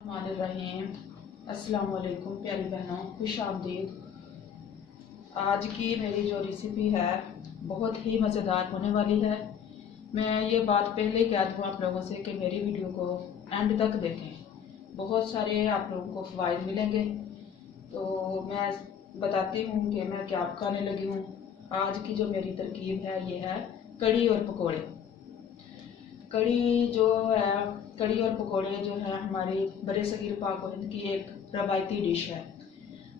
रहीम। अस्सलाम वालेकुम प्यारी बहनों, खुश आमदीद। आज की मेरी जो रेसिपी है बहुत ही मज़ेदार होने वाली है। मैं ये बात पहले ही कह दूँ आप लोगों से कि मेरी वीडियो को एंड तक देखें, बहुत सारे आप लोगों को फ़वाइद मिलेंगे। तो मैं बताती हूँ कि मैं क्या पकाने लगी हूँ। आज की जो मेरी तरकीब है ये है कड़ी और पकोड़े। कड़ी और पकोड़े जो है हमारी बड़े सगीर पाक व हिंद की एक रवायती डिश है,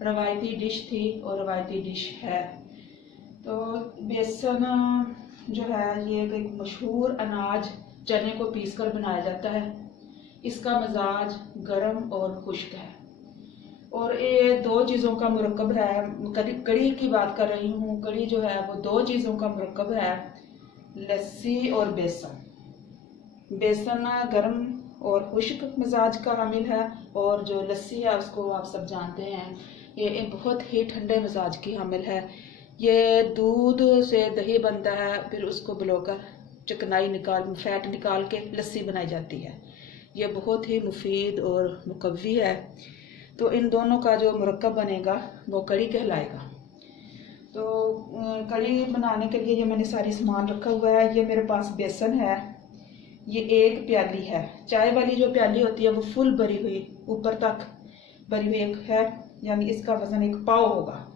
रवायती डिश थी और रवायती डिश है। तो बेसन जो है ये एक मशहूर अनाज चने को पीसकर बनाया जाता है। इसका मिजाज गर्म और खुश्क है और ये दो चीज़ों का मुरक्कब है। कड़ी की बात कर रही हूँ। कड़ी जो है वो दो चीज़ों का मुरक्कब है, लस्सी और बेसन। बेसन गर्म और खुश्क मिजाज का हामिल है और जो लस्सी है उसको आप सब जानते हैं ये बहुत ही ठंडे मिजाज की हामिल है। ये दूध से दही बनता है, फिर उसको बलोकर चिकनाई फैट निकाल के लस्सी बनाई जाती है। ये बहुत ही मुफीद और मुकव्वी है। तो इन दोनों का जो मुरक्कब बनेगा वो कड़ी कहलाएगा। तो कड़ी बनाने के लिए ये मैंने सारी सामान रखा हुआ है। ये मेरे पास बेसन है, ये एक प्याली है। चाय वाली जो प्याली होती है वो फुल भरी हुई, ऊपर तक भरी हुई एक है, यानी इसका वजन एक पाव होगा।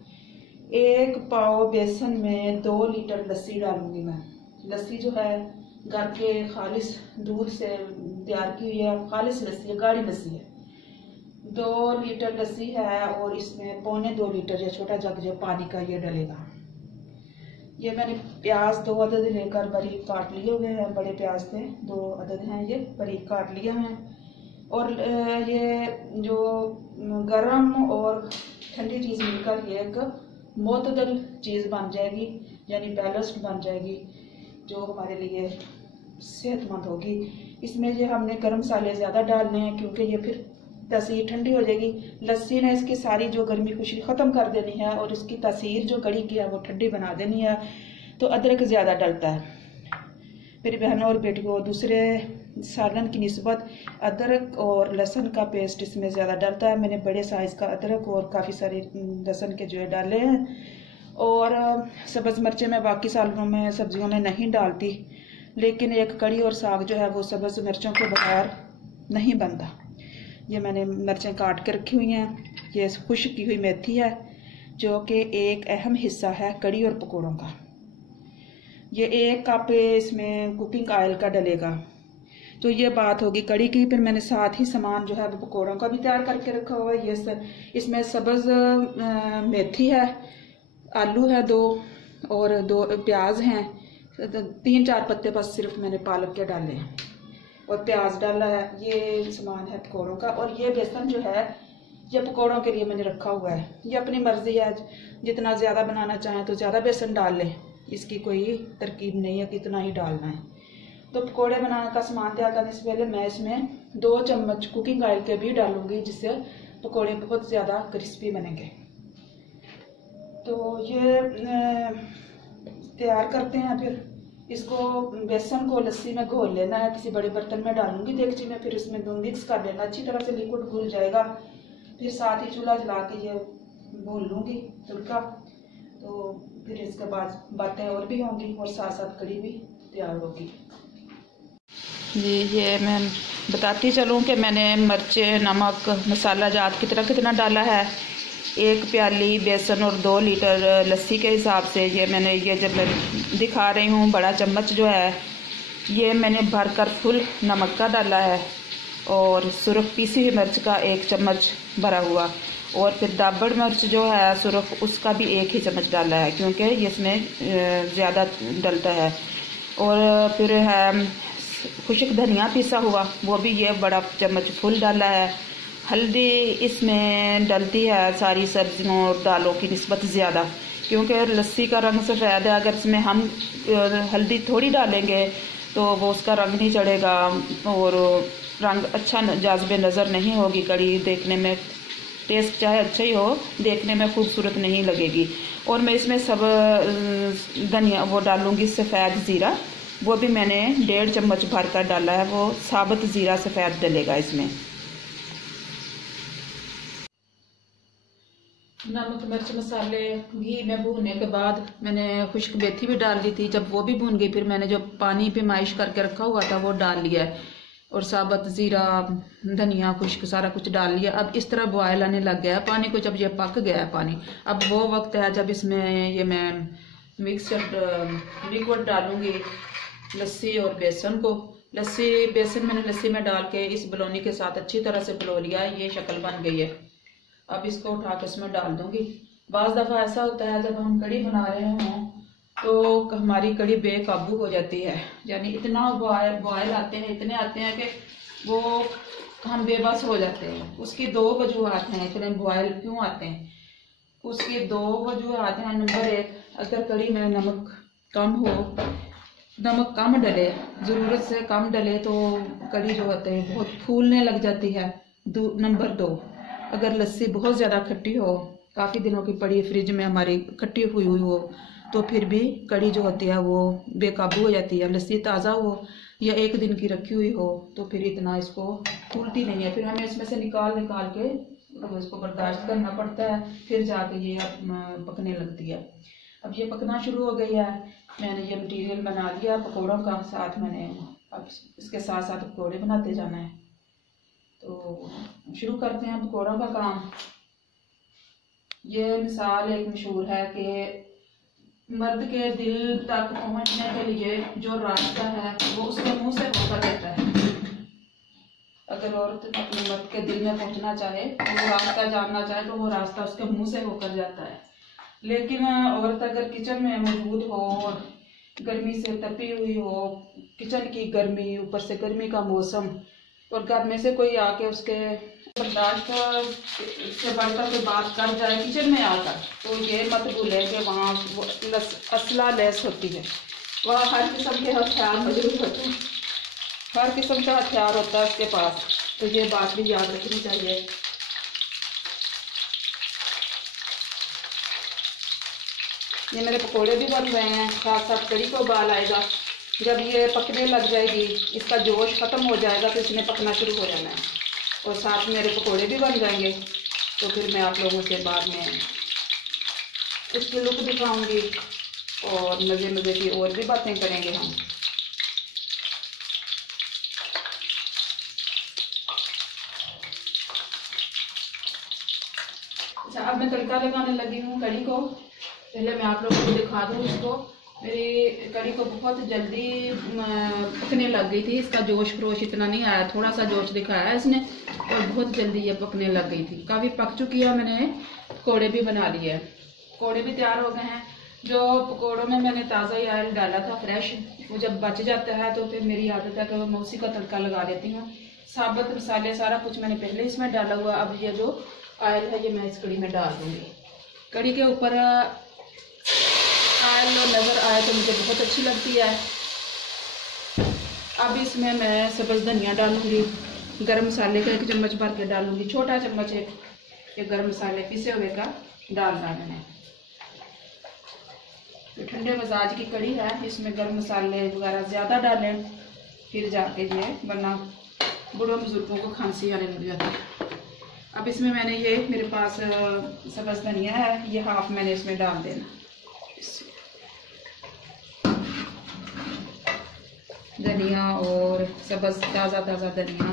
एक पाव बेसन में 2 लीटर लस्सी डालूंगी मैं। लस्सी जो है घर के खालिस दूध से तैयार की हुई है, खालिस लस्सी है, गाढ़ी लस्सी है। 2 लीटर लस्सी है और इसमें 2.25 लीटर या छोटा जग जो पानी का ये डलेगा। ये मैंने प्याज 2 अदद लेकर बारीक काट लिए हुए हैं। बड़े प्याज थे, 2 अदद हैं, ये बारीक काट लिए हैं। और ये जो गरम और ठंडी चीज़ मिलकर ये एक मोतदल चीज़ बन जाएगी, यानी बैलेंस्ड बन जाएगी, जो हमारे लिए सेहतमंद होगी। इसमें ये हमने गरम मसाले ज़्यादा डालने हैं क्योंकि ये फिर तासीर ठंडी हो जाएगी। लस्सी ने इसकी सारी जो गर्मी खुशी ख़त्म कर देनी है और इसकी तासीर जो कड़ी की है वो ठंडी बना देनी है। तो अदरक ज़्यादा डलता है। मेरी बहनों और बेटियों, दूसरे सालन की निस्बत अदरक और लहसुन का पेस्ट इसमें ज़्यादा डलता है। मैंने बड़े साइज़ का अदरक और काफ़ी सारे लहसुन के जो है डाले हैं। और सब्ज़ मिर्चें मैं बाकी सालों में सब्जियों में नहीं डालती, लेकिन एक कड़ी और साग जो है वो सब्ज़ मिर्चों के बगैर नहीं बनता। ये मैंने मिर्चें काट के रखी हुई हैं। ये खुश्क की हुई मेथी है जो कि एक अहम हिस्सा है कड़ी और पकोड़ों का। ये 1 कप इसमें कुकिंग ऑयल का डलेगा। तो ये बात होगी कड़ी की। फिर मैंने साथ ही सामान जो है वो पकोड़ों का भी तैयार करके रखा हुआ है। ये इसमें सब्ज़ मेथी है, आलू है 2 और 2 प्याज हैं, 3-4 पत्ते बस सिर्फ मैंने पालक के डाले हैं और प्याज डाला है। ये सामान है पकोड़ों का। और ये बेसन जो है ये पकोड़ों के लिए मैंने रखा हुआ है। ये अपनी मर्ज़ी है, जितना ज़्यादा बनाना चाहें तो ज़्यादा बेसन डाल लें, इसकी कोई तरकीब नहीं है कितना ही डालना है। तो पकोड़े बनाने का सामान तैयार करने से पहले मैं इसमें 2 चम्मच कुकिंग ऑयल के भी डालूंगी, जिससे पकोड़े बहुत ज़्यादा क्रिस्पी बनेंगे। तो ये तैयार करते हैं। फिर इसको बेसन को लस्सी में घोल लेना है। किसी बड़े बर्तन में डालूंगी देगची में, फिर इसमें मिक्स कर लेना, अच्छी तरह से लिक्विड घुल जाएगा। फिर साथ ही चूल्हा जला के ये भून लूँगी तड़का। तो फिर इसके बाद बातें और भी होंगी और साथ साथ कड़ी भी तैयार होगी। जी, ये मैं बताती चलूँ कि मैंने मिर्चें, नमक, मसाला जात कितना डाला है। 1 प्याली बेसन और 2 लीटर लस्सी के हिसाब से ये मैंने, ये जब मैं दिखा रही हूँ बड़ा चम्मच जो है ये मैंने भरकर फुल नमक का डाला है और सुरख पीसी हुई मिर्च का 1 चम्मच भरा हुआ, और फिर दाबड़ मिर्च जो है सुरख उसका भी 1 ही चम्मच डाला है क्योंकि इसमें ज़्यादा डलता है। और फिर है खुश्क धनिया पीसा हुआ, वो भी ये बड़ा चम्मच फुल डाला है। हल्दी इसमें डलती है सारी सब्जियों और दालों की निस्बत ज़्यादा, क्योंकि लस्सी का रंग सफ़ेद है। अगर इसमें हम हल्दी थोड़ी डालेंगे तो वो उसका रंग नहीं चढ़ेगा और रंग अच्छा जाज़बे नज़र नहीं होगी। कड़ी देखने में टेस्ट चाहे अच्छा ही हो, देखने में खूबसूरत नहीं लगेगी। और मैं इसमें सब धनिया वो डालूँगी सफ़ेद ज़ीरा, वो भी मैंने 1.5 चम्मच भर कर डाला है। वो साबुत ज़ीरा सफ़ेद डलेगा इसमें। नमक मिर्च मसाले घी में भूनने के बाद मैंने खुश्क मेथी भी डाल ली थी। जब वो भी भून गई, फिर मैंने जो पानी पे माइश करके रखा हुआ था वो डाल लिया है, और साबुत ज़ीरा, धनिया, खुश्क सारा कुछ डाल लिया। अब इस तरह बॉयल आने लग गया है पानी को, जब ये पक गया है पानी, अब वो वक्त है जब इसमें ये मैं मिक्सड लिक्विड डालूंगी, लस्सी और बेसन को। बेसन मैंने लस्सी में डाल के इस बलौनी के साथ अच्छी तरह से बलो लिया है, ये शक्ल बन गई है। अब इसको उठा के इसमें डाल दूंगी। बाज़ दफ़ा ऐसा होता है जब हम कड़ी बना रहे हों तो हमारी कड़ी बेकाबू हो जाती है, यानी इतना बॉयल आते हैं, इतने आते हैं कि वो हम बेबस हो जाते हैं। उसकी दो वजूहत हैं इतने बॉयल क्यों आते हैं। उसकी दो वजूहत हैं। नंबर 1, अगर कड़ी में नमक कम डले, ज़रूरत से कम डले तो कड़ी जो होती है बहुत फूलने लग जाती है। नंबर 2, अगर लस्सी बहुत ज़्यादा खट्टी हो, काफ़ी दिनों की पड़ी फ्रिज में हमारी खट्टी हुई हो, तो फिर भी कड़ी जो होती है वो बेकाबू हो जाती है। लस्सी ताज़ा हो या 1 दिन की रखी हुई हो तो फिर इतना इसको फूलती नहीं है, फिर हमें इसमें से निकाल के अब इसको बर्दाश्त करना पड़ता है, फिर जाके ये पकने लगती है। अब ये पकना शुरू हो गई है। मैंने ये मटेरियल बना लिया पकौड़ों का, साथ मैंने अब इसके साथ साथ पकौड़े बनाते जाना है। तो शुरू करते हैं पकौड़ों का काम। ये मिसाल एक मशहूर है कि मर्द के दिल तक पहुंचने के लिए जो रास्ता है वो उसके मुंह से होकर रहता है। अगर औरत अपने मर्द के दिल में पहुंचना चाहे, वो रास्ता जानना चाहे, तो वो रास्ता उसके मुंह से होकर जाता है। लेकिन औरत अगर किचन में मौजूद हो और गर्मी से तपी हुई हो, किचन की गर्मी, ऊपर से गर्मी का मौसम, और घर में से कोई आके उसके बर्दाश्त से बढ़कर कोई बात कर जाए किचन में आकर, तो ये मत भूलें कि वहाँ असला लैस होती है, वहाँ हर किस्म के हथियार मौजूद होते हैं, हर किस्म का हथियार होता है उसके पास। तो ये बात भी याद रखनी चाहिए। ये मेरे पकोड़े भी बन रहे हैं, साथ साथ कड़ी को उबाल आएगा। जब ये पकने लग जाएगी, इसका जोश ख़त्म हो जाएगा, तो इसने पकना शुरू हो जाना है, और साथ मेरे पकोड़े भी बन जाएंगे। तो फिर मैं आप लोगों से बाद में इसकी लुक दिखाऊंगी और मज़े मज़े की और भी बातें करेंगे हम। अच्छा, अब मैं तड़का लगाने लगी हूँ कड़ी को। पहले मैं आप लोगों को दिखा दूँ इसको। मेरी कड़ी को बहुत जल्दी पकने लग गई थी, इसका जोश खरोश इतना नहीं आया, थोड़ा सा जोश दिखाया इसने, और बहुत जल्दी ये पकने लग गई थी। काफ़ी पक चुकी है। मैंने पकौड़े भी बना लिए हैं, पकौड़े भी तैयार हो गए हैं। जो पकौड़ों में मैंने ताज़ा ही ऑयल डाला था फ्रेश, वो जब बच जाता है तो फिर मेरी आदत है कि मैं उसी का तड़का लगा देती हूँ। साबुत मसाले सारा कुछ मैंने पहले इसमें डाला हुआ। अब ये जो ऑयल है ये मैं इस कड़ी में डाल दूँगी। कड़ी के ऊपर ऑयल नज़र आए तो मुझे बहुत अच्छी लगती है। अब इसमें मैं सब्ज़ धनिया डालूंगी, गरम मसाले का 1 चम्मच भर के डालूंगी, छोटा चम्मच एक गरम मसाले पिसे हुए का डालना है मैंने। तो ठंडे मिजाज की कड़ी है, इसमें गरम मसाले वगैरह ज़्यादा डालें, फिर जाके ये वरना बूढ़ों बुजुर्गों को खांसी आने लग जाती है। अब इसमें मैंने ये मेरे पास सब्ज़ धनिया है, ये हाफ मैंने इसमें डाल देना। धनिया और सब्ज़ ताज़ा धनिया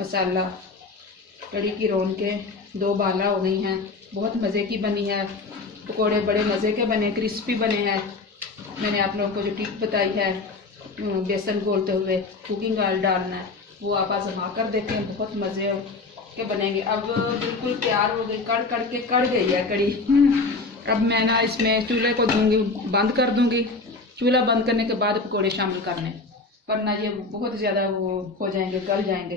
मसाला, कड़ी की रौनकें 2 बाला हो गई हैं। बहुत मज़े की बनी है, पकोड़े बड़े मज़े के बने, क्रिस्पी बने हैं। मैंने आप लोगों को जो टिप बताई है बेसन घोलते हुए कुकिंग ऑयल डालना है, वो आप आजमा कर देखें, बहुत मज़े के बनेंगे। अब बिल्कुल तैयार हो गई, कड़ गई है कड़ी। अब मैं ना इसमें चूल्हे को दूंगी, बंद कर दूंगी। चूल्हा बंद करने के बाद पकोड़े शामिल करने, वरना ये बहुत ज़्यादा वो हो जाएंगे, गल जाएंगे।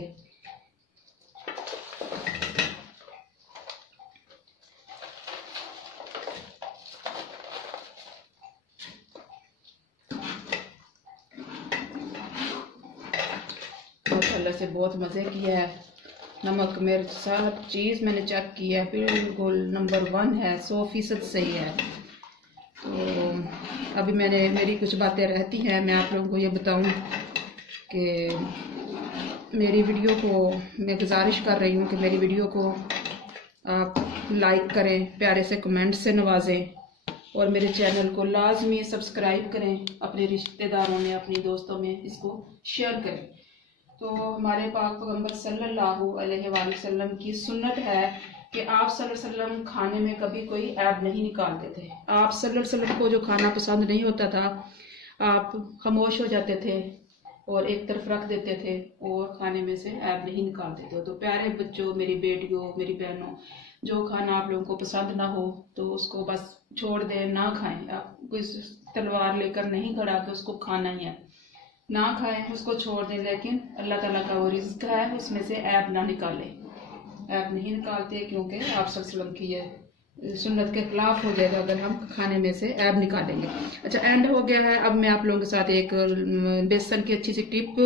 माशाल्लाह से बहुत मज़े की है। नमक मिर्च सब चीज़ मैंने चेक की है, बिल्कुल नंबर 1 है, 100% सही है। तो अभी मेरी कुछ बातें रहती हैं, मैं आप लोगों को ये बताऊं कि मेरी वीडियो को मैं गुजारिश कर रही हूँ कि मेरी वीडियो को आप लाइक करें, प्यारे से कमेंट से नवाजें और मेरे चैनल को लाजमी सब्सक्राइब करें। अपने रिश्तेदारों में, अपने दोस्तों में इसको शेयर करें। तो हमारे पाक पैगंबर सल्लल्लाहु अलैहि वसल्लम की सुन्नत है कि आप सल्लल्लाहु अलैहि वसल्लम खाने में कभी कोई ऐब नहीं निकालते थे। आप सल्लल्लाहु अलैहि वसल्लम को जो खाना पसंद नहीं होता था, आप खामोश हो जाते थे और एक तरफ रख देते थे और खाने में से ऐब नहीं निकालते थे। तो प्यारे बच्चों, मेरी बेटियों, मेरी बहनों, जो खाना आप लोगों को पसंद ना हो तो उसको बस छोड़ दें, ना खाएं। आप कोई तलवार लेकर नहीं खड़ा कि उसको खाना ही है, ना खाएं, उसको छोड़ दें। लेकिन अल्लाह ताला का वो रिज़्क है, उसमें से ऐब ना निकालें। ऐब नहीं निकालते क्योंकि आप सल्लल्लाहु अलैहि वसल्लम की ये सुन्नत के खिलाफ हो जाएगा अगर हम खाने में से ऐब निकालेंगे। अच्छा, एंड हो गया है। अब मैं आप लोगों के साथ एक बेसन की अच्छी सी टिप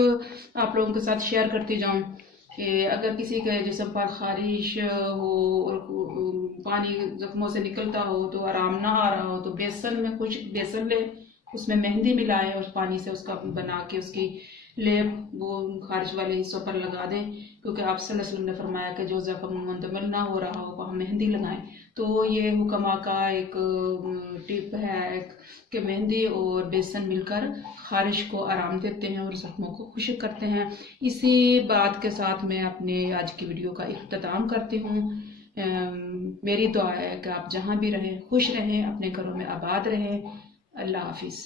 आप लोगों के साथ शेयर करती जाऊं कि अगर किसी के जिस्म पर खारिश हो और पानी जख्मों से निकलता हो, तो आराम ना आ रहा हो, तो बेसन में कुछ बेसन ले, उसमें मेहंदी मिलाएं और पानी से उसका बना के उसकी लेप वो खारिश वाले हिस्सों पर लगा दें। क्योंकि आप सल्लल्लाहु अलैहि वसल्लम ने फरमाया कि जो जख्म मुंतमिल ना हो रहा हो वहाँ मेहंदी लगाएं। तो ये हुक्मा का एक टिप है कि मेहंदी और बेसन मिलकर खारिश को आराम देते हैं और जख्मों को खुश्क करते हैं। इसी बात के साथ मैं अपने आज की वीडियो का इख्तिताम करती हूँ। मेरी दुआ है कि आप जहाँ भी रहें खुश रहें, अपने घरों में आबाद रहें। अल्लाह हाफिज़।